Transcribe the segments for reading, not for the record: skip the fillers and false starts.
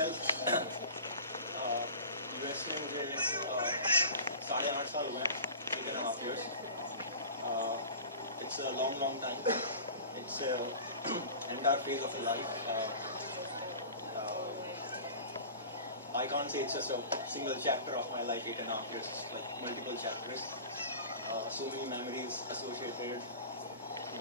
Well, US में मुझे 8.5 साल हुए हैं, 8.5 years. It's a long time. It's an entire phase of a life. I can't say it's just a single chapter of my life, 8.5 years. It's like multiple chapters. So many memories associated.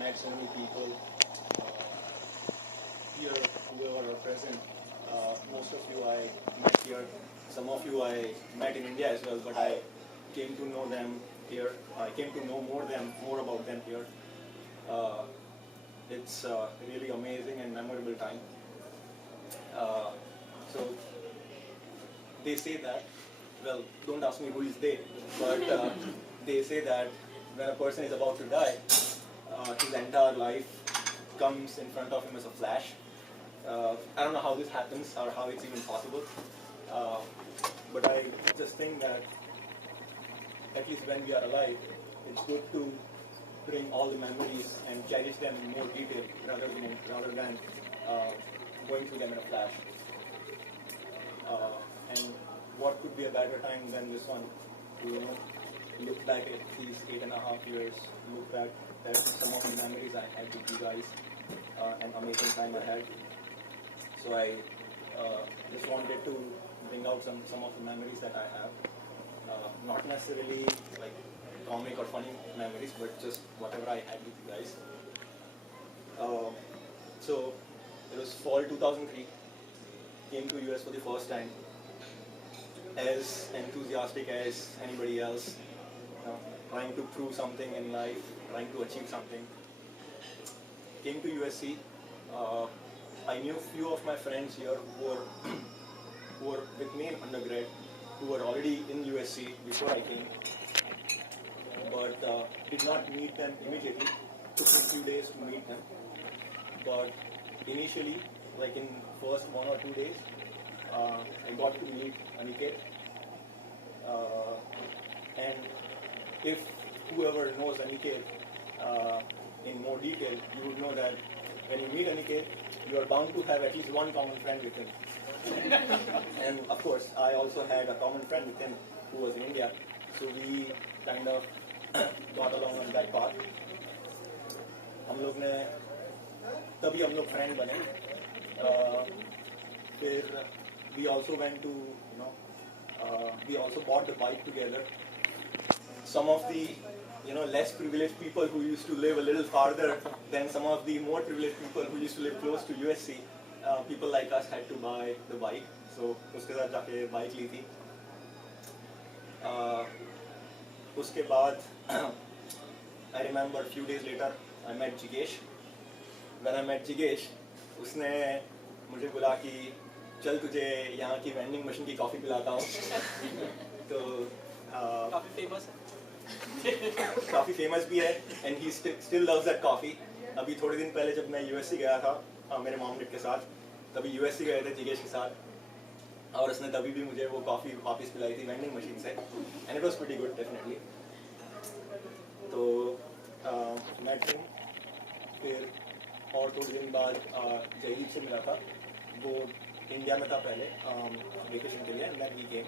Met so many people. Here, whoever are present. Most of you I met here. Some of you I met in India as well, but I came to know them here. I came to know more about them here. It's a really amazing and memorable time. So they say that, well, don't ask me who is they, but they say that when a person is about to die, his entire life comes in front of him as a flash. I don't know how this happens or how it's even possible, but I just think that at least when we are alive, it's good to bring all the memories and cherish them in more detail rather than going through them in a flash. And what could be a better time than this one to look back at these 8.5 years, look back at some of the memories I had with you guys, an amazing time I had. So I just wanted to bring out some of the memories that I have. Not necessarily like comic or funny memories, but just whatever I had with you guys. So it was fall 2003. Came to US for the first time. As enthusiastic as anybody else, trying to prove something in life, trying to achieve something. Came to USC. I knew few of my friends here who were with me in undergrad, who were already in USC before I came, but did not meet them immediately. Took me a few days to meet them, but initially, like in first 1 or 2 days, I got to meet Aniket. And if whoever knows Aniket in more detail, you would know that when you meet Aniket, you are bound to have at least one common friend with him. And of course, I also had a common friend with him who was in India. So we kind of got along on that path. तभी हम लोग friend बने. फिर we also went to, we also bought the bike together. Some of the, less privileged people who used to live a little farther than some of the more privileged people who used to live close to USC, people like us had to buy the bike. So उसके साथ जाके bike ली थी. उसके बाद I remember a few days later I met Jigesh. When I met Jigesh, उसने मुझे बोला कि चल तुझे यहाँ की वेंडिंग मशीन की कॉफ़ी पिलाता हूँ. तो काफी फेमस है. काफ़ी फेमस भी है and he still loves that coffee. अभी थोड़े दिन पहले जब मैं USC गया था मेरे मॉम-डैड के साथ, तभी USC गए थे जिगेश के साथ, और उसने तभी भी मुझे वो कॉफ़ी वापस पिलाई थी वेंडिंग मशीन से, and it was pretty good definitely. तो met him. फिर और थोड़े दिन बाद जयदीप से मिला था. वो इंडिया में था पहले वेकेशन के लिए, एंड देन वी केम.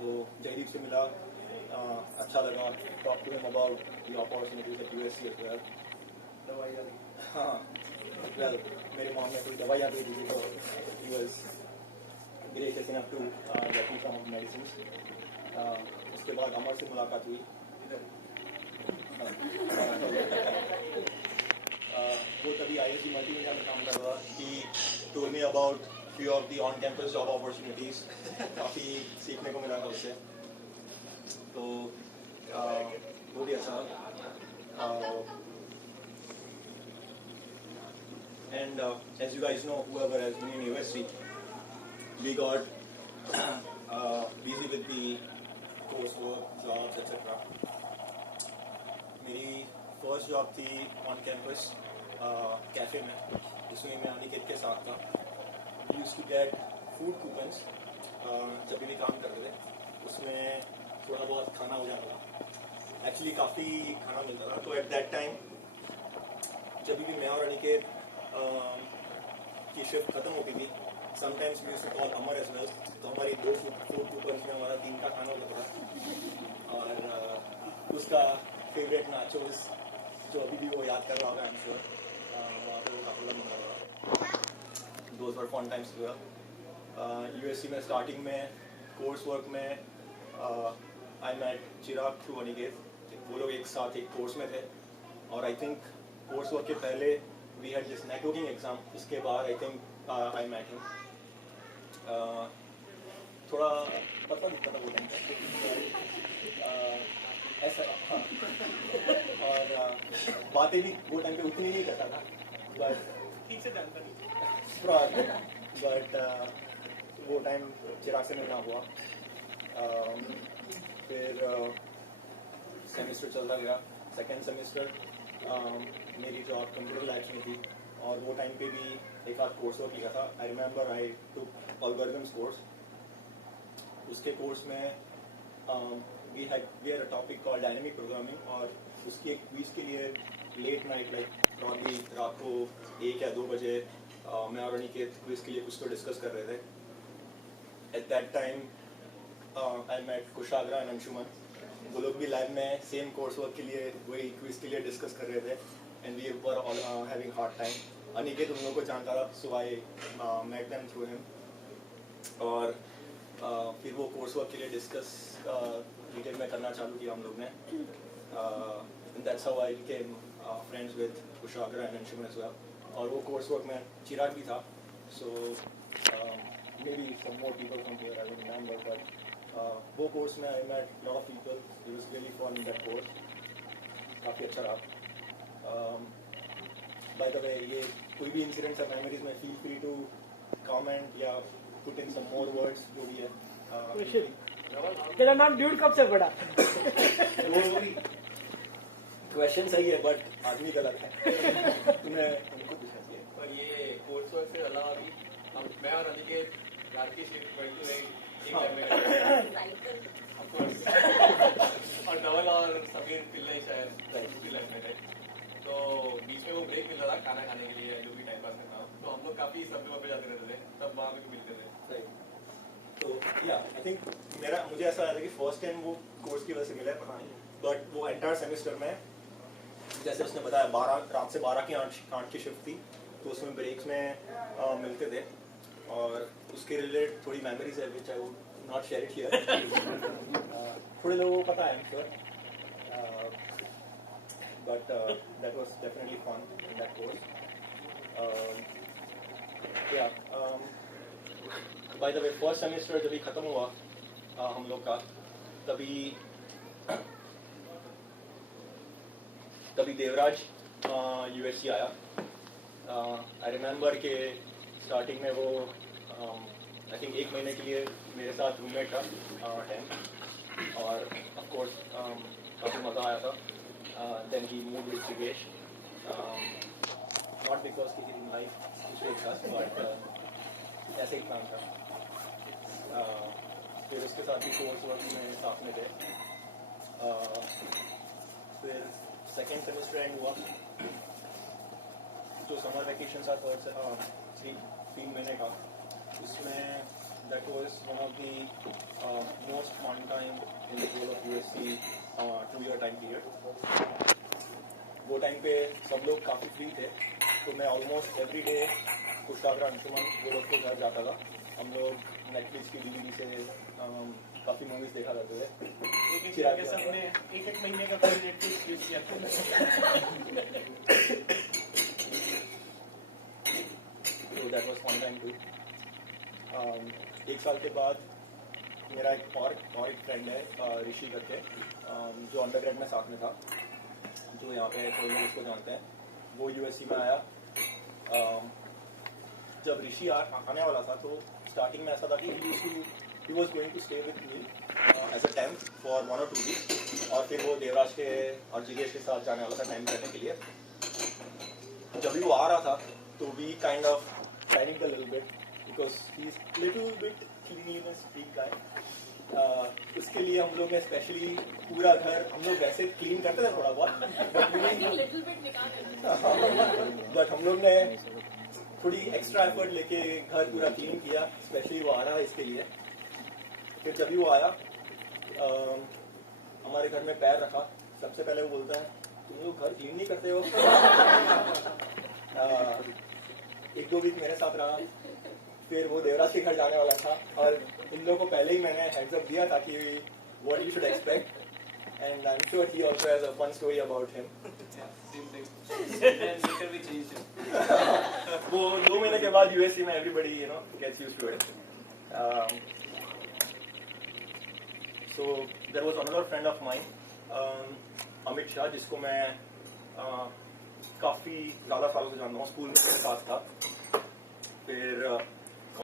तो जयदीप से मिला, अच्छा लगा. Talk to him about the opportunities at USC as well. हाँ, वेल मेरे मॉम ने कोई दवाइयाँ दे दी थी, तो he was gracious enough to get me some medicine. उसके बाद अमर से मुलाकात हुई. वो तभी ISG मल्टीमीडिया में काम कर रहा. He told me about few of the on-campus job opportunities. काफ़ी सीखने को मिला था उससे, तो वो भी अच्छा था. And as you guys know, whoever has been in USC, we got busy with the coursework, jobs, etc. मेरी फर्स्ट जॉब थी ऑन कैंपस कैफ़े में, जिसमें मैं अनिकेत के साथ था. We used to get food coupons जब भी काम करते थे. उसमें थोड़ा बहुत खाना हो जाता था. एक्चुअली काफ़ी खाना मिलता था. तो एट दैट टाइम जब भी मैं और अनिकेत की शिफ्ट ख़त्म होती थी, sometimes we used to call Amar as well. तो हमारी 2 फूड कूपन्स में हमारा 3 का खाना होता था. और उसका फेवरेट नाचोस जो अभी भी वो याद कर रहा होगा, आई एम श्योर. वहाँ पे वो काफ़ी मंगा होगा. Those were fun times too. USC में स्टार्टिंग में कोर्स वर्क में I met Chirag through Aniket. वो लोग एक साथ एक कोर्स में थे. और आई थिंक कोर्स वर्क के पहले we had this networking exam. उसके बाद I think I met him. थोड़ा पता दिखता था वो टाइम पे. ऐसा हाँ. और बातें भी वो टाइम पे उतनी नहीं करता था, बट ठीक से जानता नहीं. बट वो टाइम चिराग से मिलना हुआ. फिर सेमेस्टर चलता गया. सेकेंड सेमेस्टर मेरी जॉब कंप्यूटर लैब्स में थी. और वो टाइम पे भी एक आध कोर्स वर्क लिया था. I remember I took algorithms course. उसके कोर्स में we had a topic called dynamic programming. और उसकी एक क्विज के लिए लेट नाइट लाइक प्रॉब्ली रात को 1 या 2 बजे मैं और अनिकेत क्विज के लिए कुछ तो डिस्कस कर रहे थे. At that time I met Kushagra and Anshuman. वो लोग भी लैब में सेम कोर्स वर्क के लिए वही क्विज के लिए डिस्कस कर रहे थे. And we were all having hard time. Aniket उन लोगों को जानता था, so I met them through him. और फिर वो कोर्स वर्क के लिए डिस्कस डिटेल में करना चालू किया हम लोग ने. That's how I became friends with Kushagra and Anshuman as well. और वो कोर्स वर्क में चिराग भी था. So maybe some more people from here I don't remember. But वो कोर्स में I met lot of people. It was really fun in that course. काफ़ी अच्छा रहा. बाय द वे, ये कोई भी इंसिडेंट्स या मेमोरीज में फील फ्री टू कमेंट या put in some more words जो भी है. तेरा नाम ड्यूड कब से पड़ा? वो क्वेश्चन सही है बट आदमी गलत है. तुमने उनको पूछना चाहिए. और ये कोर्स वर्क से अलावा भी हम मैं और अनिकेत रात की शिफ्ट करते हुए एक घर में Of course. और धवल और समीर पिल्ले शायद दूसरी लाइन में थे. तो बीच में वो ब्रेक मिलता था खाना खाने के लिए, जो भी टाइम पास करना हो. तो हम लोग काफी सब पे जाते रहते थे. तब वहाँ पे भी मिलते थे. तो या आई थिंक मुझे ऐसा लगा कि फर्स्ट टाइम वो कोर्स की वजह से मिला है, पता नहीं. बट वो एंटायर सेमेस्टर में जैसे उसने बताया रात से 12 की 8 की शिफ्ट थी. तो उसमें ब्रेक्स में मिलते थे. और उसके रिलेटेड थोड़ी मेमोरीज है which I would not share it here. थोड़े लोगों को पता है, I am sure. But that was definitely fun in that course. या by the way, first semester जब ही खत्म हुआ हम लोग का, तभी देवराज यूएससी आया. आई रिमेंबर के स्टार्टिंग में वो आई थिंक 1 महीने के लिए मेरे साथ रूममेट था 10. और ऑफ कोर्स काफ़ी मज़ा आया था. देन ही मूव विद जिगेश, not because he didn't like to stay with us, but ऐसे ही प्लान था. फिर उसके साथ भी कोर्स वर्क में साथ में थे. फिर सेकेंड सेमेस्टर एंड हुआ. जो समर वेकेशन था 3 महीने का, उसमें that was one of the most fun time in the whole of USC 2-year time period. वो टाइम पे सब लोग काफ़ी फ्री थे. तो मैं almost every day Kushagra Anshuman वो लोग के घर जाता था. हम लोग नेटफ्लिक्स की DVD से काफ़ी मूवीज देखा करते थे. चिराग के सबने एक महीने का नेटफ्लिक्स यूज किया. So that was fun time too. 1 साल के बाद मेरा एक फ्रेंड है ऋषि करके, जो अंडरग्रेड में साथ में था, जो यहाँ पे कोई लोग उसको जानते हैं. वो यूएससी में आया. जब ऋषि आने वाला था तो स्टार्टिंग में ऐसा था कि he was going to stay with me as a temp for 1 or 2 weeks. और फिर वो देवराज के और जिगेश के साथ जाने वाला था टाइम करने के लिए. जब भी वो आ रहा था तो we kind of panicked a little bit because he's little bit cleanliness freak guy. उसके लिए हम लोग ने स्पेशली पूरा घर हम लोग वैसे क्लीन करते थे थोड़ा बहुत, बट हम लोग ने थोड़ी एक्स्ट्रा एफर्ट लेके घर पूरा क्लीन किया, स्पेशली वो आ रहा है इसके लिए। फिर जब भी वो आया हमारे घर में पैर रखा, सबसे पहले वो बोलता है तुम लोग घर क्लीन नहीं करते हो। एक दो वीक मेरे साथ रहा, फिर वो देवराज के घर जाने वाला था और इन लोगों को पहले ही मैंने हेड्स अप दिया ताकि what you should expect, and I am sure he also has a fun story about him. Same thing. And later we changed it. वो 2 महीने के बाद यूएसए में everybody you know gets used to it. So there was another friend of mine Amit Shah, जिसको मैं काफ़ी ज़्यादा सालों से जानता हूँ, स्कूल में मेरे साथ था। फिर